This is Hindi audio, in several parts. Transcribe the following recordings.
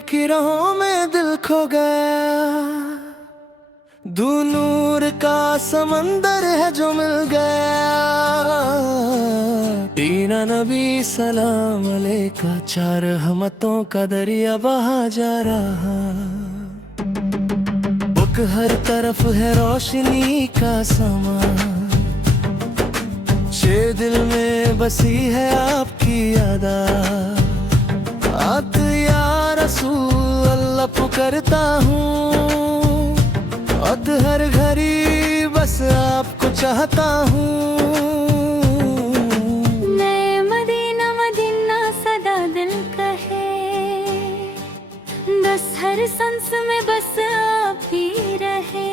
की राहों में दिल खो गया, दू नूर का समंदर है जो मिल गया। तीन नबी सलाम अलैका, चार रहमतों का दरिया बहा जा रहा। बुक हर तरफ है रोशनी का समा, शे दिल में बसी है आपकी अदा। आत या रसूल अल्लाह पुकारता हूँ, और हर घड़ी बस आपको चाहता हूँ। नए मदीना मदीना सदा दिल कहे, दस हर सांस में बस आप ही रहे।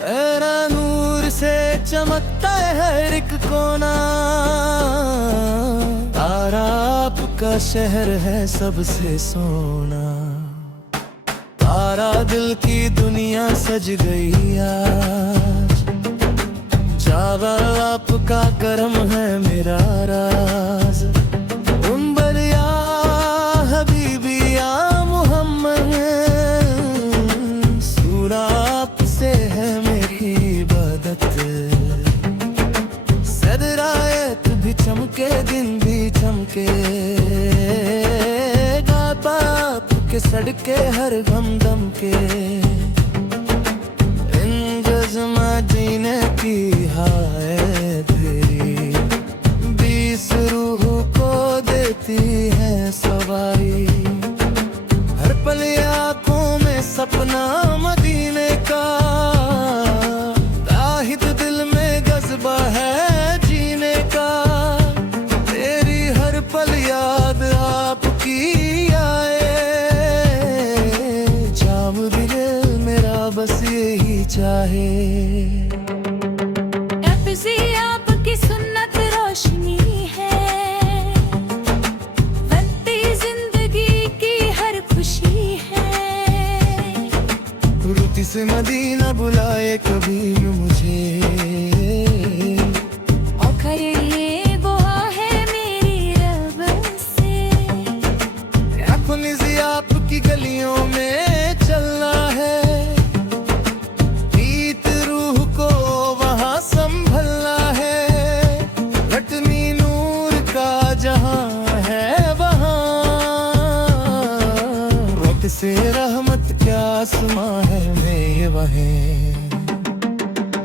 तेरा नूर से चमकता है हर एक कोना, तारा आपका शहर है सबसे सोना। तारा दिल की दुनिया सज गई आज, चावा आपका करम है मेरा राज। उम्बर या हबीबी या मोहम्मद, सूरा आपसे है मेरी इबादत। सदरायत भी चमके दिन भी चमके, के सड़के हर गम दम के। इन जज्मा जीने की हाय तेरी, 20 रूह को देती है सवारी। हर पल आँखों में सपना मदीने का, ताहिद दिल में जज्बा है जीने का। तेरी हर पल याद आपकी आए, बस यही चाहे। नब्ज़े आपकी सुन्नत रोशनी है, बनती जिंदगी की हर खुशी है। रुती से मदीना बुलाए कभी मुझे, औखर ये दुआ है मेरी रब से। अपनी ज़ी आपकी गलियों में चलना है, से रहमत क्या आसमां है में वहे।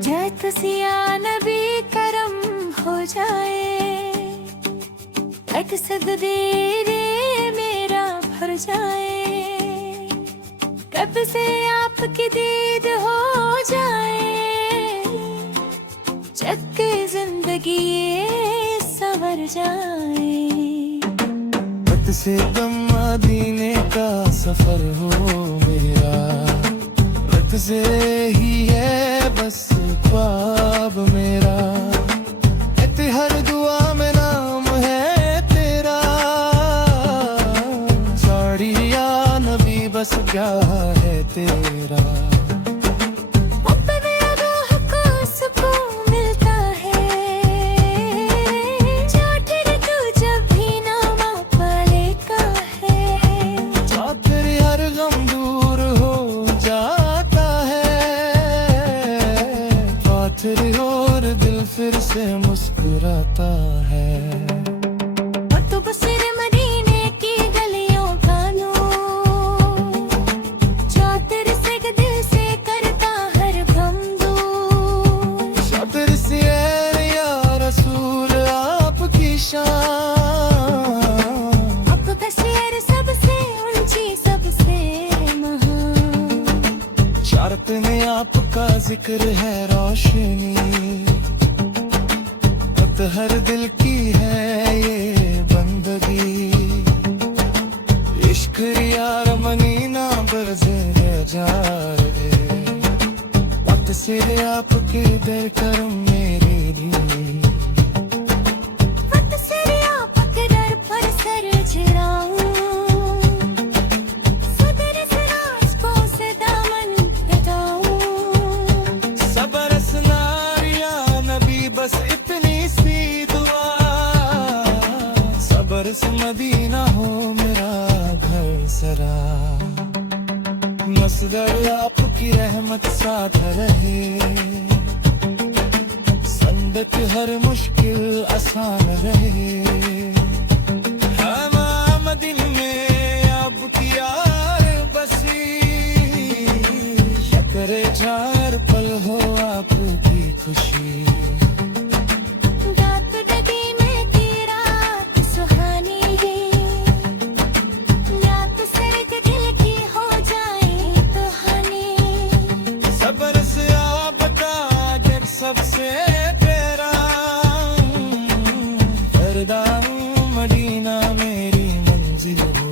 जत सिया नबी करम हो जाए, एक सददे रे मेरा भर जाए। कब से आपकी दीद हो जाए, चक्के जिंदगी सवर जाए। वक्त से गम मदीने का सफर हो मेरा, वक्त से ही है बस ख्वाब मेरा। हर दुआ में नाम है तेरा, साड़ी या नबी बस क्या है तेरा। और दिल फिर से मुस्कुराता है। और तो बस मदीने की गलियों का नूर, चादर से दिल से करता हर गम दूर। चादर से या रसूल आपकी शान, अब बस सबसे ऊंची सबसे महान। शर्त में आपका जिक्र है रोशनी, हर दिल की है ये बंदगी। इश्क यार मनीना बरसे जा रहे, वक्त से आपके दर करम मेरे भी। वक्त से आपके दर पर सर झुकाऊं, सदर से राज़ से दामन हटाऊं। सबर सनारिया नबी बस इतनी सी दुआ, सबर से मदीना हो मेरा घर सरा। असगर आपकी रहमत साथ रहे, संदत हर मुश्किल आसान रहे। हमाम दिल में आपकी यार बसी, करे चार पल हो आपकी खुशी। रात डगी में की रात सुहानी है, रात सर्द दिल की हो जाए तो हानि। सबर से आप बता जग सबसे तेरा, फरदा मदीना मेरी मंजिल हो,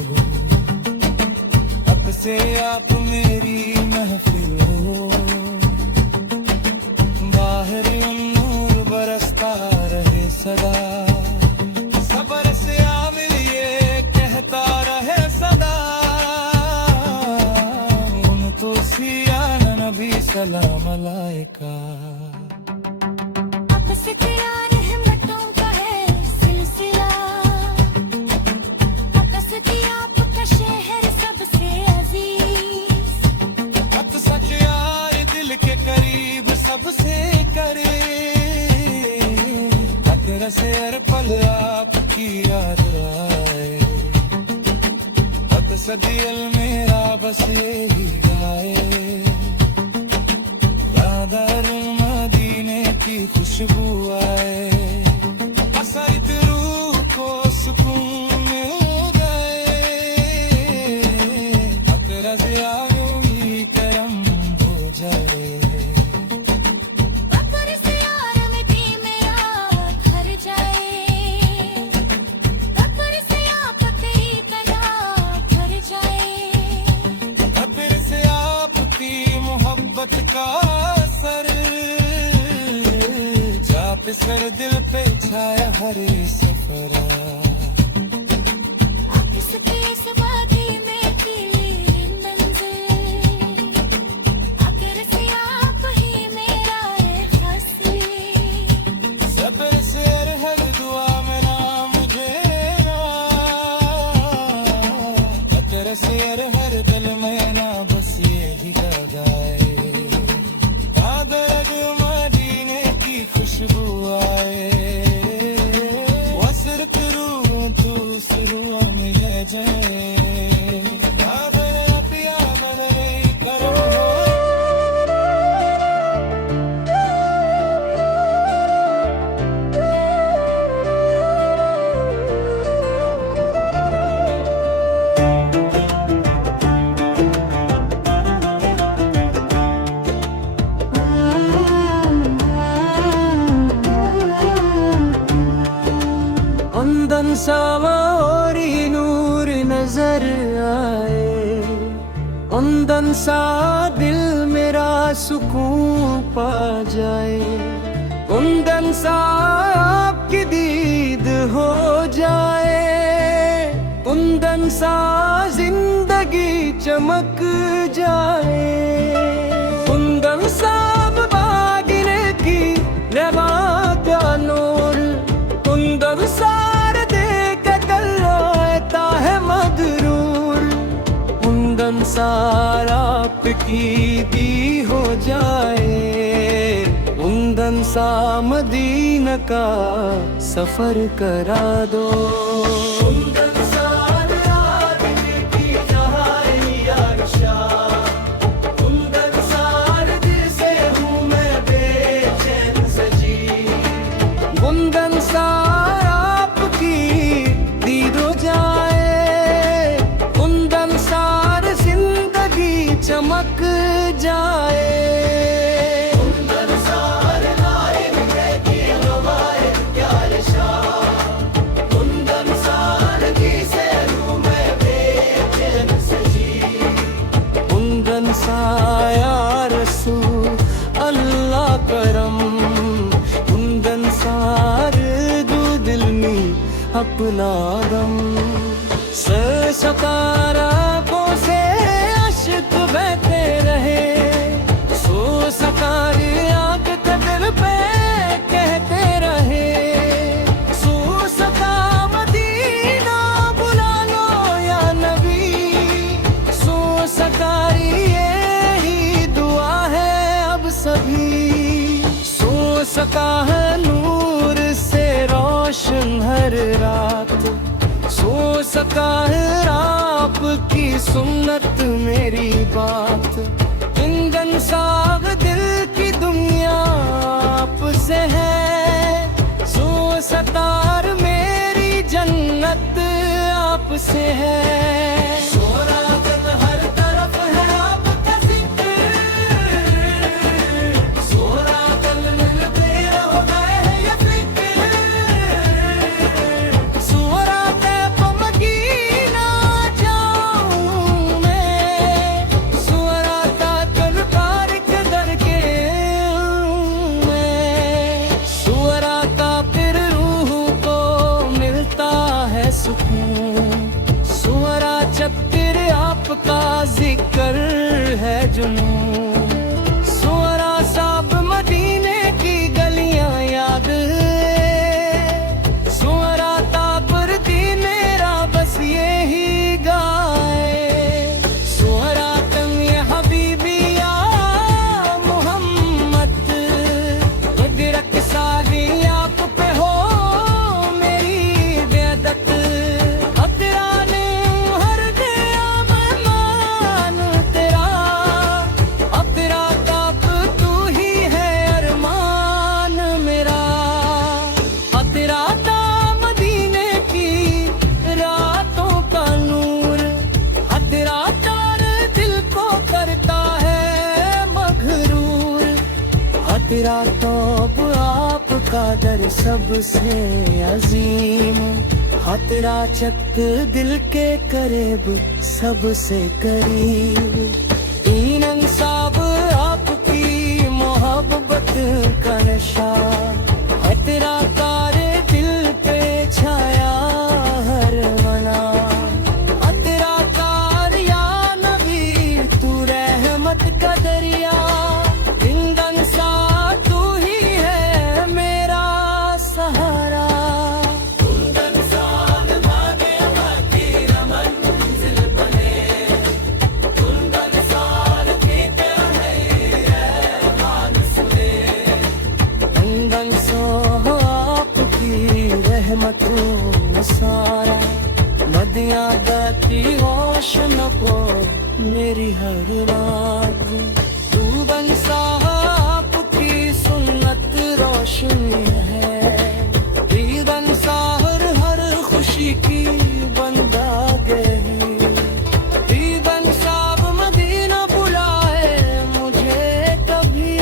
अब से आप मेरी महफिल हो। बाहर नूर बरसता रहे सदा, सबर से आमिल ये कहता रहे सदा। तो सिया नबी सलाम अलैका। आपस तेरा रहमतों का है सिलसिला, आपस दिया आपका शहर सबसे अजीज। बात सच यार दिल के करीब सबसे करे, अगर से हर पल आपकी याद आए। अक्सर दिल मेरा बस यही गाए, यादर मदीने की खुशबू आए। असैत रूह को सुकून मिल गए, अगर से आयो ही करम हो जाए। अगर से यार में भी मेरा घर जाए, अगर से आप तेरी कला भर जाए। अगर से आपकी मोहब्बत का असर जा फिसर दिल पे छाया हर सफरा। आपके इस वादी में की मंजिल, अगर से आप ही मेरा फसले। सबर से हर दुआ में नाम तेरा, अगर से हर दिल में ना बस यही गाए। आदर मदीने की खुशबू आए, वसरत रूह तू सुरूह में है जाए। आदर पिया बने करम हो। अंदन सावा और ही नूर नजर आए, अंदन सा दिल मेरा सुकून पा जाए। कुंदन सा आपकी दीद हो जाए, कुंदन सा जिंदगी चमक जाए। कुंदन सा बागिने की लेवा का नूर, कुंदन सार दे के कलता है मदरूर। कुंदन सार आपकी दी हो जाए, कुंदन सा मदीना का सफर करा दो। कुंदन सार आपकी जहां यारशा, कुंदन सार दिल से हूँ मैं बेचैन सजी। कुंदन सार आपकी दीद हो जाए, कुंदन सार जिंदगी चमक जाए। कुंदन सार नाइब है कि हमारे प्यारे शाह, कुंदन सार की सैलू में बेचैन सजी। कुंदन सा या रसूल अल्लाह करम, कुंदन सार दो दिल में अपना गम। सतारा से अश्क बहते रहे, सो सकारी आग के दिल पे कहते रहे। सो सका मदीना बुला लो या नबी, सो सकारी ये सका है नूर से रोशन हर रात, सो सका है आपकी सुन्नत मेरी बात। इंजन साग दिल की दुनिया आपसे है, सो सतार मेरी जन्नत आपसे है। सोरागन हर तरफ है आपका जिक्र, सोरागन मिलते हो गए हैं ये फिक्र। सोराते मदीना जाऊं मैं, सोराता तलकार के दर के मैं। सोराता फिर रूह को मिलता है सुकून, सुवरा चक्कर आपका जिक्र है जुनून। सुवरा साब मदीने की गलियां याद, सुवरा तापर दी मेरा बस यही गाए। सुवरा तुम ये हबीबी या मोहम्मद, कुदरत सारी आप पे हो मेरी बेअदत। अतराने हर गया मेहमान तेरा, अतरा ताप तू ही है अरमान मेरा। अतरा ता मदीने की रातों का नूर, अतरा तार दिल को करता है मगरूर। अतरा तौब आपका दर सबसे अजीम, हतरा चक दिल के करीब सबसे करीब। ईनन साब आपकी मोहब्बत का नशा, हतरा तारे दिल पे छाया हर मना। हतरा तार या नबी तू रहमत का दरिया, इंदन सा तू ही है मेरा सहारा। सारा नदियां बहती रोशन को मेरी हर रात। तू बन साहब की सुन्नत रोशनी है, दीवन साहर हर खुशी की बंदा गई। दीवन साहब मदीना बुलाए मुझे कभी,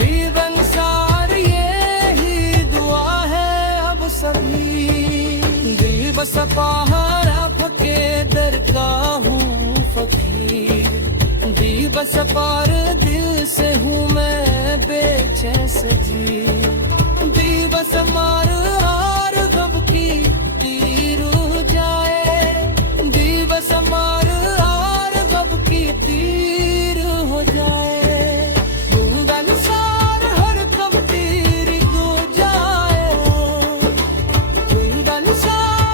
दीवन साहर ये ही दुआ है अब सभी। बस पहाड़ फके दर का हूँ फकीर, दी बस पार दिल से हूँ मैं बेचैन सजी। दी बस मार हार गम की तीर जाए, दी बस मार हार गम की तीर हो जाए। गुंदन सार हर कब तीर हो जाए, गुंदन सार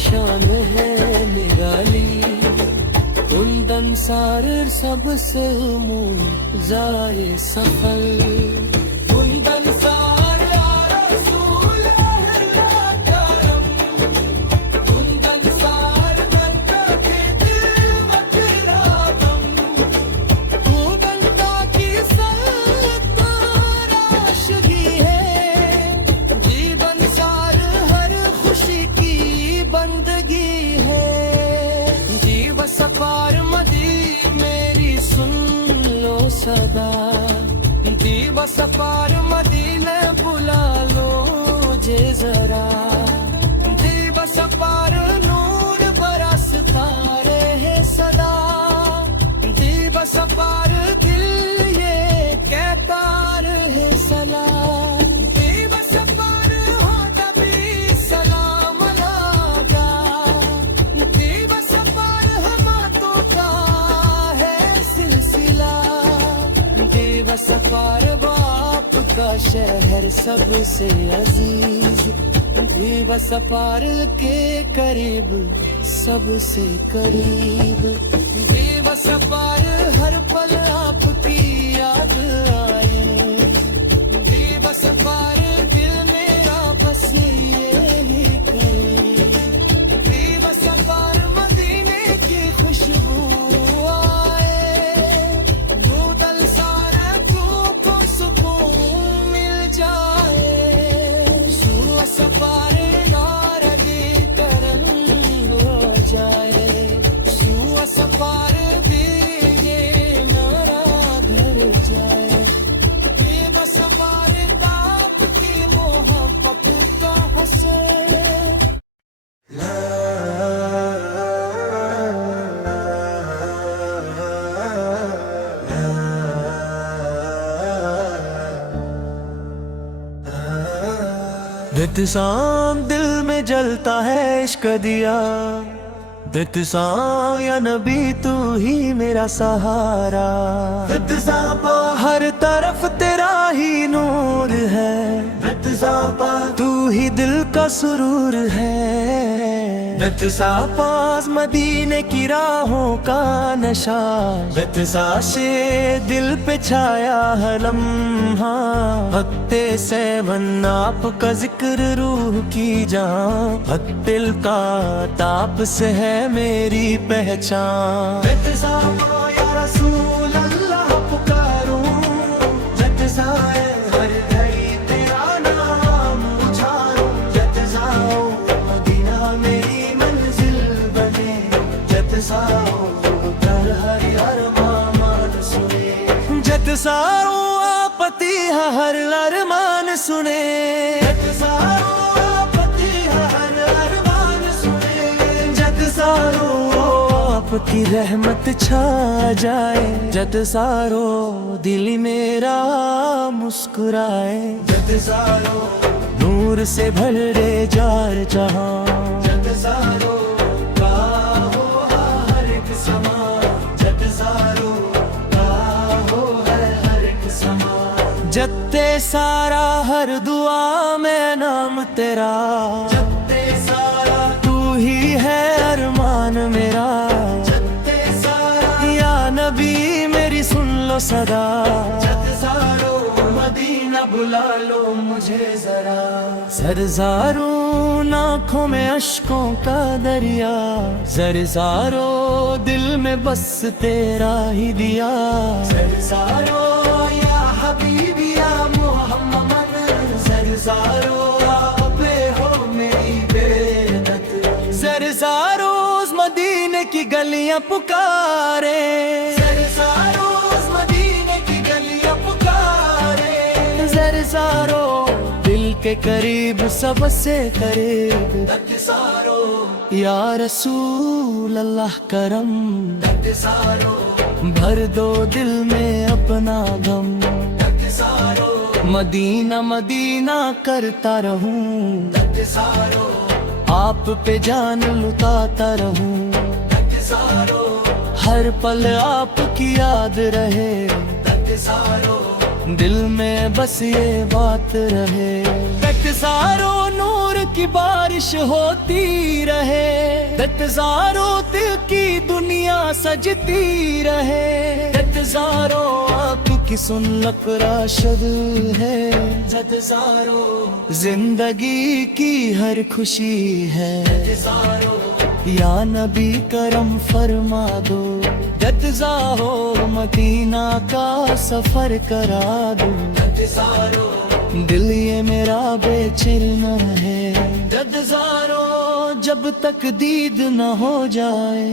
शान है निराली। कुंदन सार सबसे मुँह जाए सफल, कुंदन सार या रसूल अल्लाह करम, कुंदन सार बनता के दिल मकराम। कुंदन की संगत राशगी है, जीवन सार हर खुशी की बंदगी है। जीव सफार मदी मेरी सुन लो सदा, जीव सफार मदीने बुला लो जे जरा। जीव सफार नूर बरसता रहे सदा, जीव सफार दिल ये कहता रहे सलाम। सफार बाप का शहर सबसे अजीज, दीवा सफार के करीब सबसे करीब। सफार हर पल आपकी याद आए, बेबस सफार दिल मेरा बस यही करे, बेबस सफार मदीने की खुशबू आए, नूदल सारा को सुकून मिल जाए, सुआ सफार यार दे करम हो जाए, सुआ सफार भी ये नारा घर जाए, बेबस सफार ताप की मोहब्बत का हसे। दितसाम दिल में जलता है इश्क दिया, दितसाम या नबी तू ही मेरा सहारा, दितसाम हर तरफ तेरा ही नूर है, दितसाम तू ही दिल का सुरूर है, दितसाम मदीने की राहों का नशा, दितसाम से दिल पे छाया है लम्हा, हत्ते से वन आपका जिक्र रूह की जान, दिल का ताप से है मेरी पहचान, दितसाम या रसूल अल्लाह पुकारूं, दितसाम हर घड़ी तेरा नाम उचारूं, दितसाम मदीना मेरी मंजिल बने, दितसाम कर हर अरमान सुने, दितसाम आपत्ति हर अरमान सुने, दितसाम आपत्ति हर अरमान सुने, दितसाम आपकी रहमत छा जाए, दितसारो दिल मेरा मुस्कुराए, दितसारो नूर से भर दे जार जहां, दितसारो का हो हर एक समा, दितसारो का हो हर एक समा, जत्ते सारा हर दुआ में नाम तेरा, जत्ते सारा तू ही है अरमान मेरा, जत्ते सारा या नबी मेरी सुन लो सदा, दितसारो मदीना बुला लो मुझे जरा, ज़रज़ारो आँखों में अश्कों का दरिया, ज़रज़ारो दिल में बस तेरा ही दिया, ज़रज़ारो या हबीबी या मोहम्मद, ज़रज़ारो आपे हो मेरी बेदत, ज़रज़ारो उस मदीने की गलियां पुकारे, ज़रज़ारो उस मदीने की गलियां पुकारे, ज़रज़ारो दिल के करीब सबसे करीब, दितसारो या रसूल अल्लाह करम, दितसारो भर दो दिल में अपना गम, दितसारो मदीना मदीना करता रहूं, दितसारो आप पे जान लुटाता रहूं, दितसारो हर पल आपकी याद रहे, दितसारो दिल में बस ये बात रहे, दितसारो नूर की बारिश होती रहे, दितसारो दिल की दुनिया सजती रहे, दितसारो आपकी सुन लकरा शद है, दितसारो जिंदगी की हर खुशी है, दितसारो या नबी करम फरमा दो, दितसारो मदीना का सफर करा दो, दितसारो दिल ये मेरा बेचैन है, दितसारो जब तक दीद न हो जाए,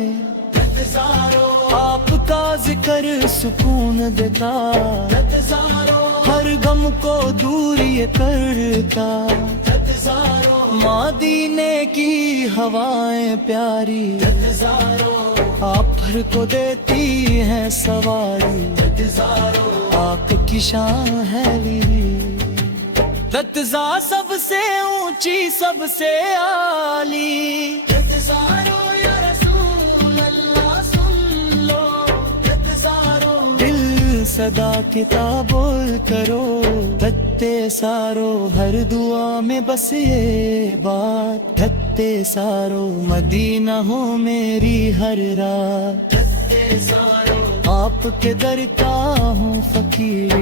दितसारो आपका जिक्र सुकून देता, दितसारो हर गम को दूर ये करता, दितसारो मदीने की हवाएं प्यारी, दितसारो आप हर को देती है सवारी, दितसारो आपकी शान है लीली, दितसारो सबसे ऊंची सबसे आली, दितसारो या रसूल अल्लाह सुन लो, दितसारो दिल सदा किताबोल करो, दितसारो हर दुआ में बस ये बात, दितसारो मदीना हो मेरी हर रात, आपके दर का हूँ फकीर,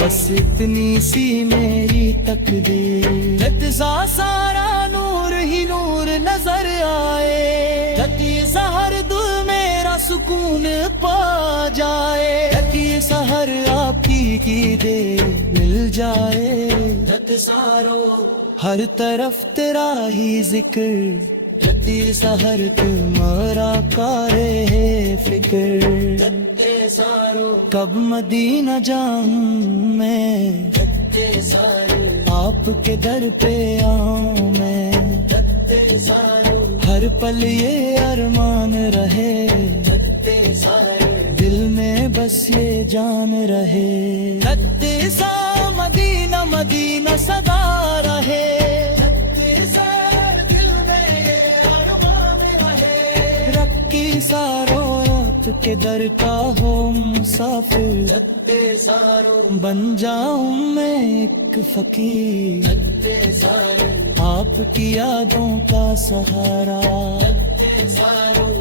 बस इतनी सी मेरी तकदीर। सारा नूर ही नूर नजर आए, सहर दिल मेरा सुकून पा जाए। सहर आपकी की दे मिल जाए, हर तरफ तेरा ही जिक्र। सहर तुम्हारा कारे है फिक्र, कब मदीना जाऊं मैं, आपके दर पे आऊं मैं। हर पल ये अरमान रहे, दिल में बस ये जान रहे। सा मदीना मदीना सदा रहे, सारो आपके दर का हो मुसाफिर। बन जाऊं मैं एक फकीर, आपकी यादों का सहारा।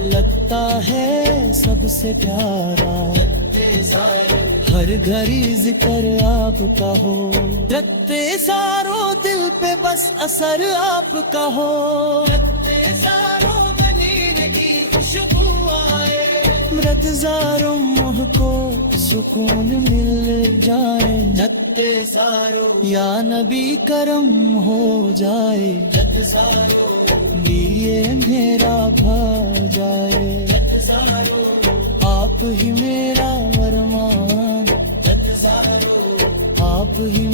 लगता है सबसे प्यारा, हर घड़ी जिक्र आपका हो। रखते सारो दिल पे बस असर आपका हो। मृतज़ारों मोह को सुकून मिल जाए, या नबी करम हो जाए। लिए मेरा भा जाए, आप ही मेरा वरमान, आप ही